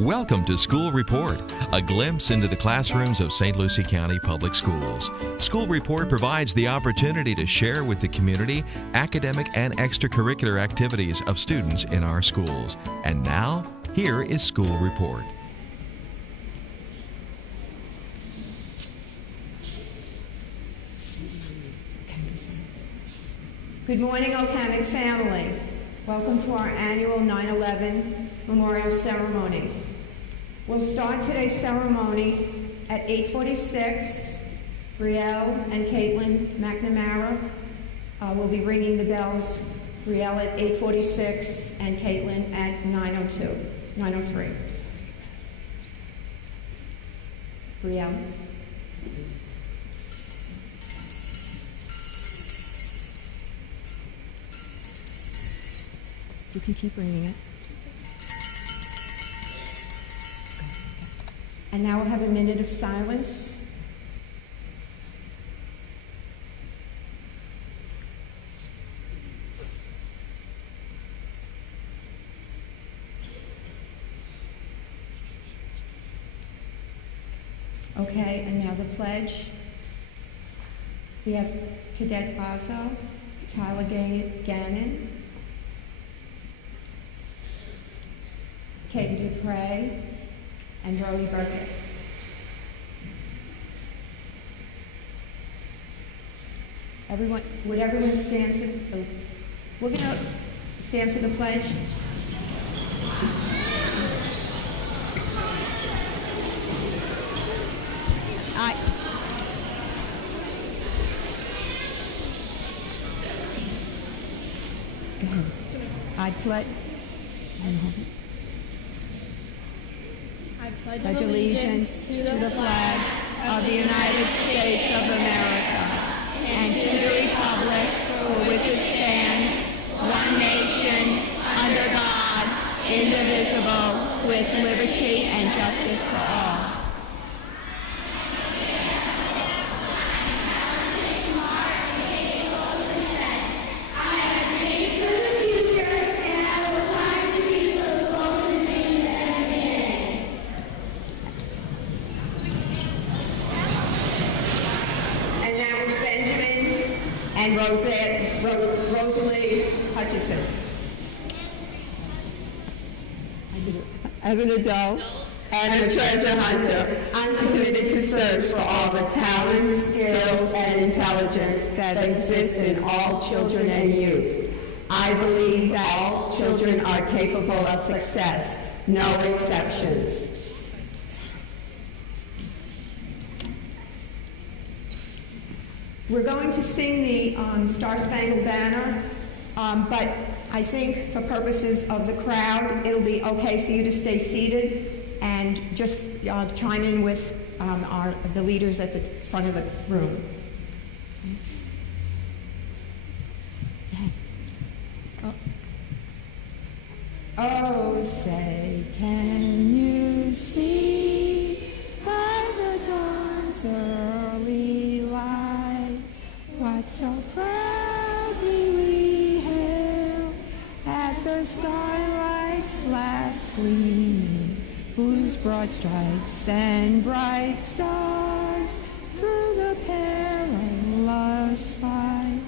Welcome to School Report, a glimpse into the classrooms of St. Lucie County Public Schools. School Report provides the opportunity to share with the community academic and extracurricular activities of students in our schools. And now, here is School Report. Good morning, Hammock family. Welcome to our annual 9/11 Memorial Ceremony. We'll start today's ceremony at 8:46. Brielle and Caitlin McNamara will be ringing the bells. Brielle at 8:46 and Caitlin at 9:03. Brielle. You can keep ringing it. And now we'll have a minute of silence. Okay, and now the pledge. We have Cadet Basso, Tyler Gannon, Kate Dupre, and Brody Burkett. Would everyone stand for we're going to stand for the pledge. I pledge. I pledge allegiance to the flag of the United States of America and to the republic for which it stands, one nation, under God, indivisible, with liberty and justice for all. And Rosalie Hutchinson. As an adult and a treasure hunter, I'm committed to search for all the talents, skills, and intelligence that exist in all children and youth. I believe that all children are capable of success, no exceptions. We're going to sing the Star Spangled Banner, but I think for purposes of the crowd, it'll be okay for you to stay seated and just chime in with the leaders at the front of the room. Oh, say, can you see by the dawn's early light what so proudly we hailed at the starlight's last gleaming, whose broad stripes and bright stars through the perilous fight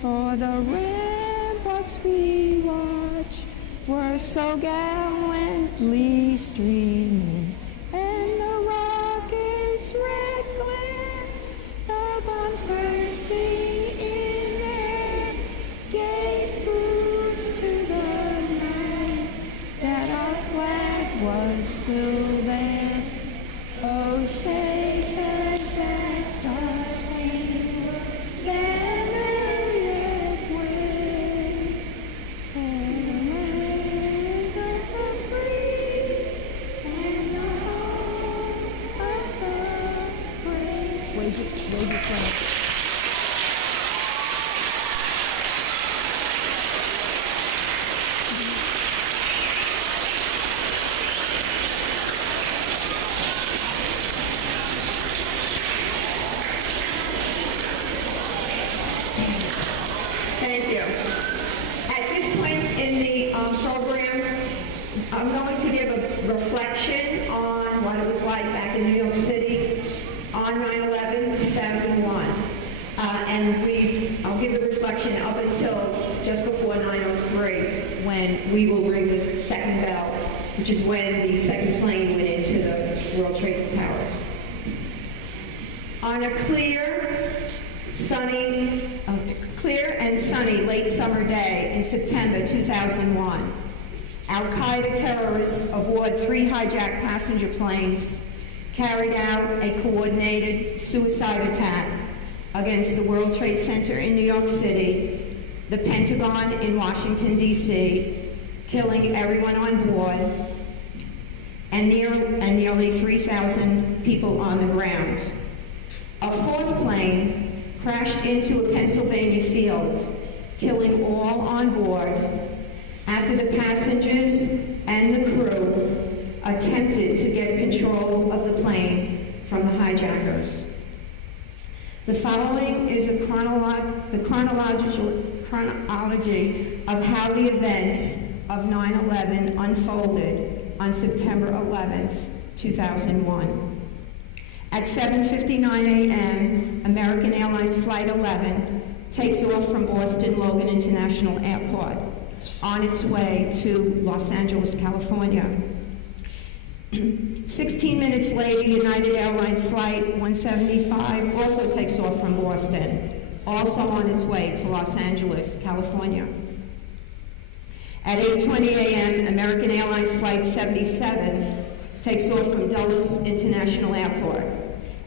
for the ramparts we watch were so gallantly streaming, and the rockets' red glare, the bombs bursting in air, gave proof to the night that our flag was still there. Oh, say does that star-spangled banner yet wave for the land of the free and the home of the brave. Wave your flag. Thank you. At this point in the program, I'm going to give a reflection on what it was like back in New York City on 9/11/2001. I'll give the reflection up until just before 9:03, when we will ring the second bell, which is when the second plane went into the World Trade Towers. On a clear and sunny late summer day in September 2001, Al-Qaeda terrorists aboard 3 hijacked passenger planes carried out a coordinated suicide attack against the World Trade Center in New York City, the Pentagon in Washington, D.C., killing everyone on board, and nearly 3,000 people on the ground. A 4th plane crashed into a Pennsylvania field, killing all on board after the passengers and the crew attempted to get control of the plane from the hijackers. The following is the chronology of how the events of 9/11 unfolded on September 11th, 2001. At 7:59 a.m., American Airlines Flight 11 takes off from Boston Logan International Airport on its way to Los Angeles, California. 16 minutes later, United Airlines Flight 175 also takes off from Boston, also on its way to Los Angeles, California. At 8:20 a.m., American Airlines Flight 77 takes off from Dulles International Airport,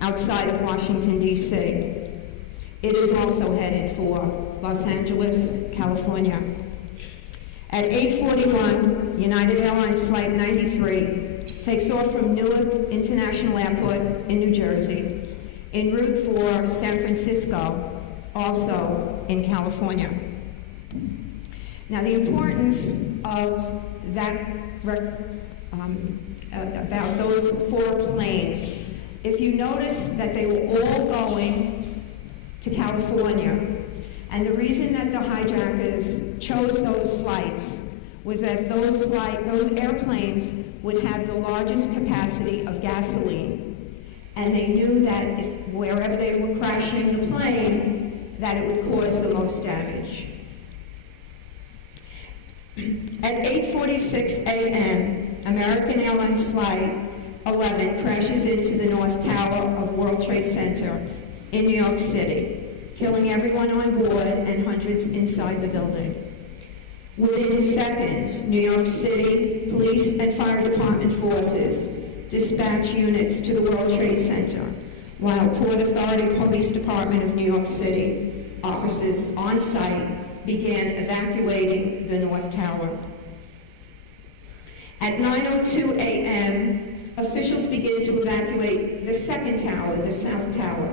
outside of Washington, D.C. It is also headed for Los Angeles, California. At 8:41, United Airlines Flight 93 takes off from Newark International Airport in New Jersey, en route for San Francisco, also in California. Now, the importance of that, about those 4 planes, if you notice that they were all going to California, and the reason that the hijackers chose those flights was that those airplanes would have the largest capacity of gasoline, and they knew that if wherever they were crashing the plane, that it would cause the most damage. At 8:46 a.m., American Airlines Flight 11 crashes into the North Tower of World Trade Center in New York City, killing everyone on board and hundreds inside the building. Within seconds, New York City police and fire department forces dispatch units to the World Trade Center, while Port Authority Police Department of New York City officers on site began evacuating the North Tower. At 9:02 a.m., officials begin to evacuate the second tower, the South Tower.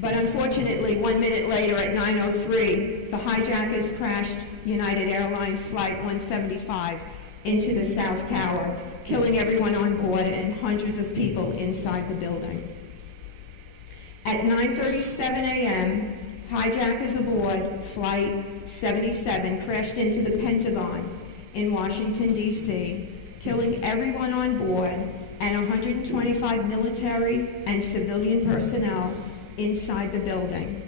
But unfortunately, 1 minute later at 9:03, the hijackers crashed United Airlines Flight 175 into the South Tower, killing everyone on board and hundreds of people inside the building. At 9:37 a.m., hijackers aboard Flight 77 crashed into the Pentagon in Washington, D.C., killing everyone on board and 125 military and civilian personnel inside the building.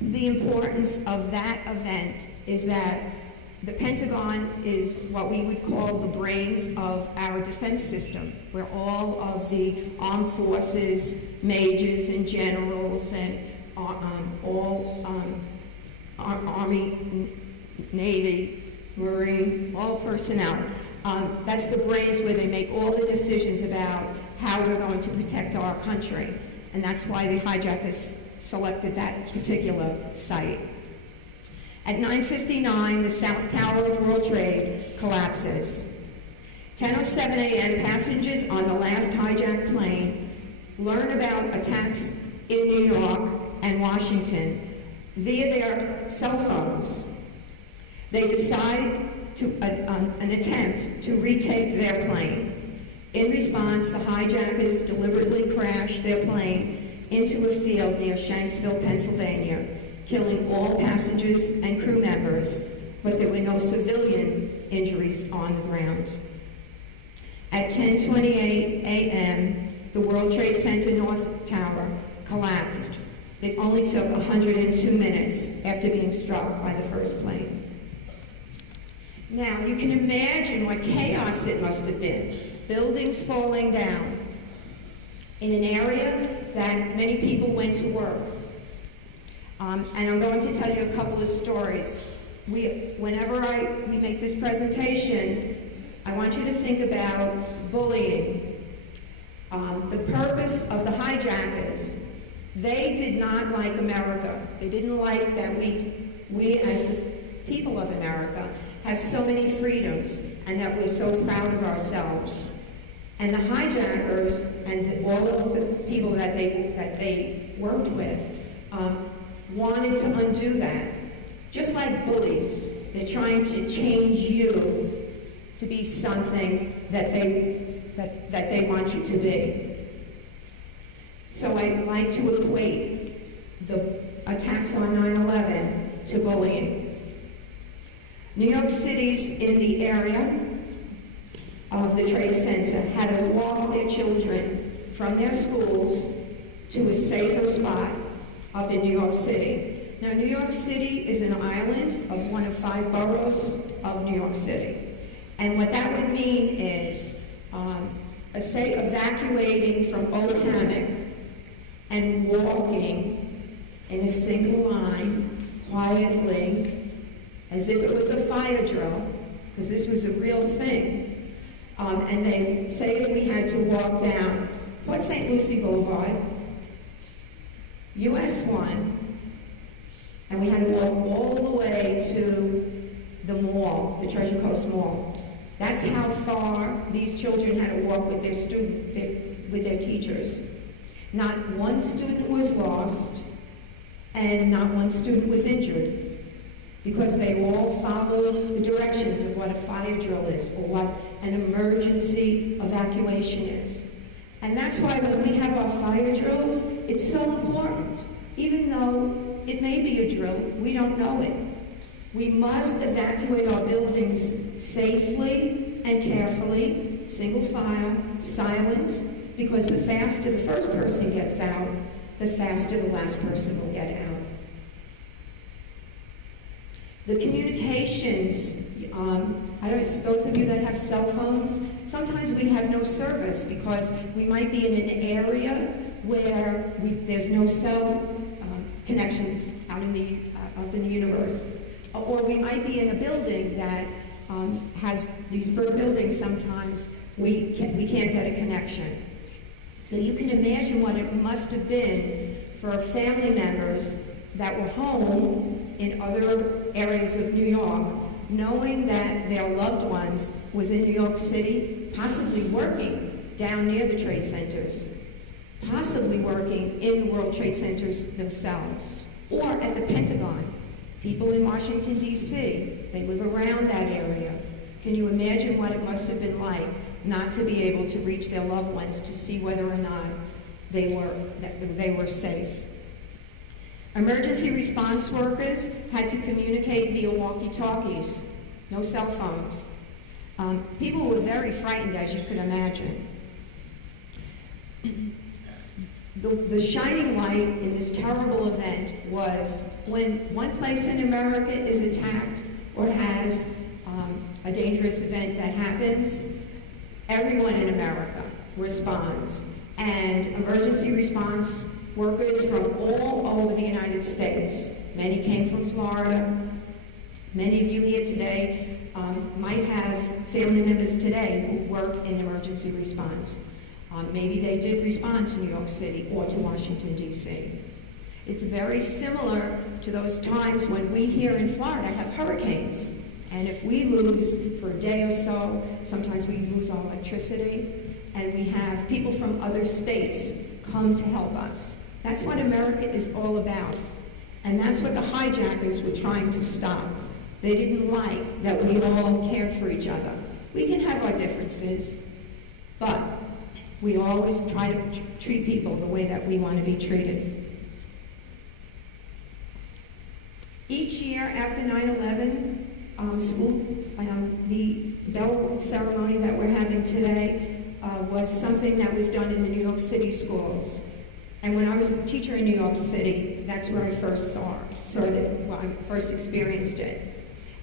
The importance of that event is that the Pentagon is what we would call the brains of our defense system, where all of the armed forces, majors and generals, and Army, Navy, Marine, all personnel. That's the brains where they make all the decisions about how we're going to protect our country. And that's why the hijackers selected that particular site. At 9:59, the South Tower of World Trade collapses. 10:07 a.m., passengers on the last hijacked plane learn about attacks in New York and Washington via their cell phones. They decide to an attempt to retake their plane. In response, the hijackers deliberately crashed their plane into a field near Shanksville, Pennsylvania, killing all passengers and crew members, but there were no civilian injuries on the ground. At 10:28 a.m., the World Trade Center North Tower collapsed. It only took 102 minutes after being struck by the first plane. Now, you can imagine what chaos it must have been. Buildings falling down in an area that many people went to work. And I'm going to tell you a couple of stories. Whenever we make this presentation, I want you to think about bullying. The purpose of the hijackers, they did not like America. They didn't like that we as the people of America have so many freedoms and that we're so proud of ourselves. And the hijackers and all of the people that they worked with wanted to undo that. Just like bullies, they're trying to change you to be something that they want you to be. So I like to equate the attacks on 9/11 to bullying. New York City's in the area of the Trade Center had to walk their children from their schools to a safer spot up in New York City. Now, New York City is an island of one of 5 boroughs of New York City. And what that would mean is, say, evacuating from Old Hammock and walking in a single line, quietly, as if it was a fire drill, because this was a real thing. And they say if we had to walk down Port St. Lucie Boulevard, US 1, and we had to walk all the way to the mall, the Treasure Coast Mall. That's how far these children had to walk with their teachers. Not one student was lost, and not one student was injured, because they all followed the directions of what a fire drill is or what an emergency evacuation is. And that's why when we have our fire drills, it's so important. Even though it may be a drill, we don't know it. We must evacuate our buildings safely and carefully, single file, silent, because the faster the first person gets out, the faster the last person will get out. The communications, those of you that have cell phones, sometimes we have no service because we might be in an area where there's no cell connections out in the universe. Or we might be in a building that has these brick buildings. Sometimes we can't get a connection. So you can imagine what it must have been for family members that were home in other areas of New York, knowing that their loved ones was in New York City, possibly working down near the trade centers, possibly working in the World Trade Centers themselves, or at the Pentagon. People in Washington, D.C., they live around that area. Can you imagine what it must have been like not to be able to reach their loved ones to see whether or not they were safe? Emergency response workers had to communicate via walkie-talkies, no cell phones. People were very frightened, as you could imagine. The shining light in this terrible event was when one place in America is attacked or has a dangerous event that happens, everyone in America responds. And emergency response workers from all over the United States, many came from Florida. Many of you here today might have family members today who work in emergency response. Maybe they did respond to New York City or to Washington, D.C. It's very similar to those times when we here in Florida have hurricanes. And if we lose for a day or so, sometimes we lose our electricity, and we have people from other states come to help us. That's what America is all about. And that's what the hijackers were trying to stop. They didn't like that we all cared for each other. We can have our differences, but we always try to treat people the way that we want to be treated. Each year after 9/11, the bell ceremony that we're having today was something that was done in the New York City schools. And when I was a teacher in New York City, that's where I first I first experienced it.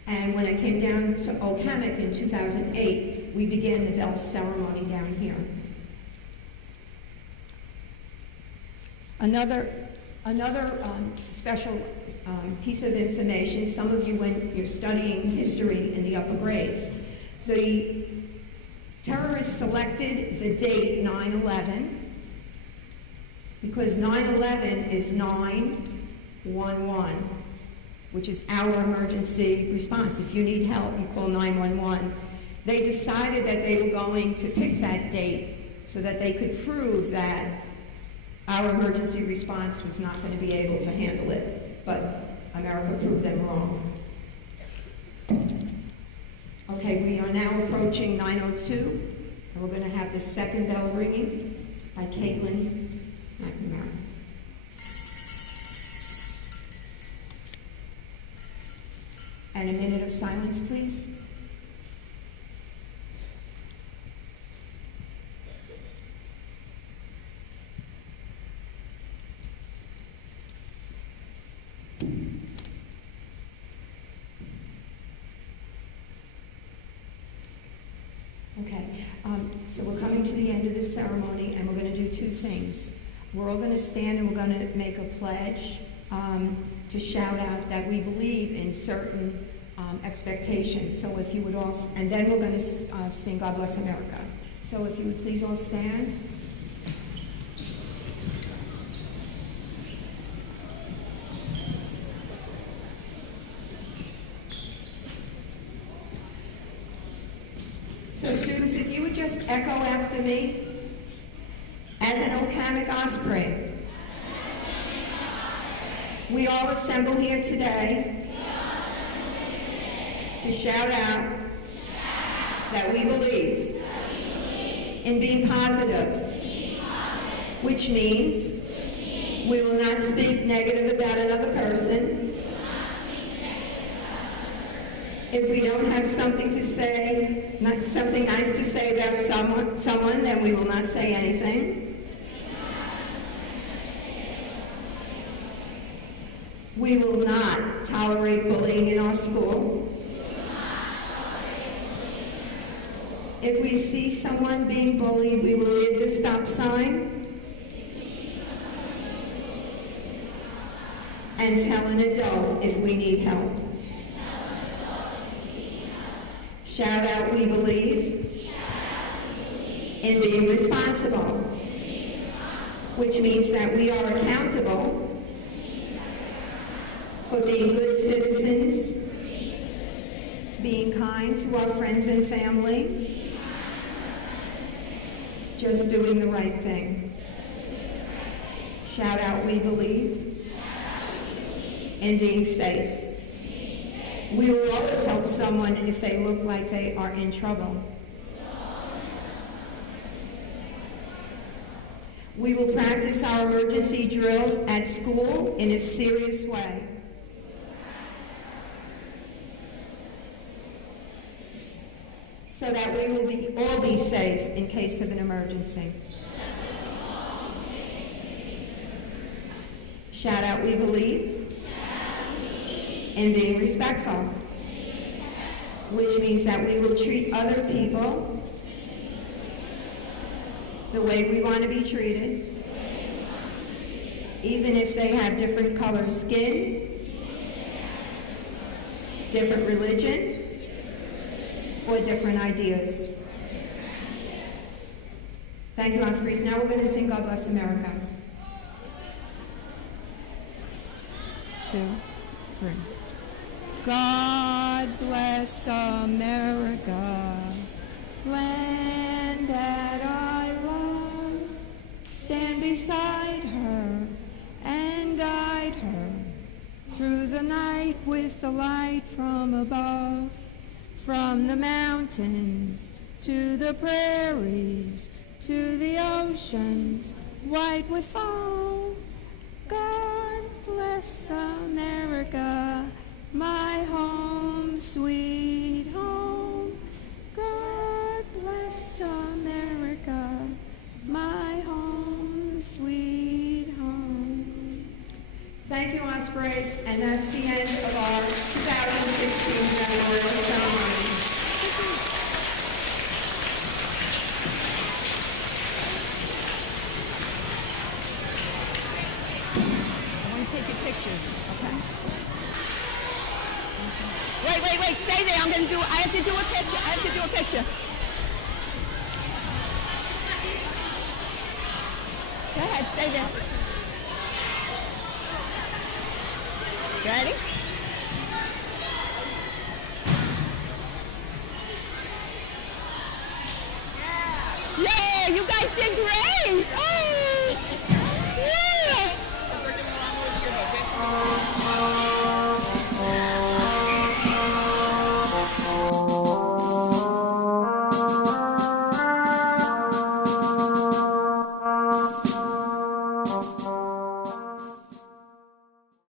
And when I came down to Old Hammock in 2008, we began the bell ceremony down here. Another special piece of information, some of you, when you're studying history in the upper grades, the terrorists selected the date 9/11 because 9/11 is 911, which is our emergency response. If you need help, you call 911. They decided that they were going to pick that date so that they could prove that our emergency response was not going to be able to handle it, but America proved them wrong. Okay, we are now approaching 9:02, and we're going to have the second bell ringing by Caitlin McNamara. And a minute of silence, please. Okay, so we're coming to the end of this ceremony, and we're going to do two things. We're all going to stand and we're going to make a pledge to shout out that we believe in certain expectations. So if you would all, and then we're going to sing God Bless America. So if you would please all stand. So students, if you would just echo after me, as an Old Hammock Osprey, we all assemble here today to shout out that we believe in being positive, which means we will not speak negative about another person. If we don't have something to say, something nice to say about someone, then we will not say anything. We will not tolerate bullying in our school. If we see someone being bullied, we will leave the stop sign and tell an adult if we need help. Shout out, we believe in being responsible, which means that we are accountable for being good citizens, being kind to our friends and family, just doing the right thing. Shout out, we believe in being safe. We will always help someone if they look like they are in trouble. We will practice our emergency drills at school in a serious way. So that we will all be safe in case of an emergency. Shout out, we believe in being respectful, which means that we will treat other people the way we want to be treated, even if they have different color skin, different religion, or different ideas. Thank you, Ospreys. Now we're going to sing God Bless America. 2, 3. God bless America, land that I love. Stand beside her and guide her through the night with the light from above. From the mountains to the prairies to the oceans white with foam. God bless America. my home, sweet home. God bless America, my home, sweet home. Thank you, Ospreys, and that's the end of our 2016 memorial ceremony. I want to take your pictures, okay? Wait, stay there. I have to do a picture. Go ahead, stay there. Ready?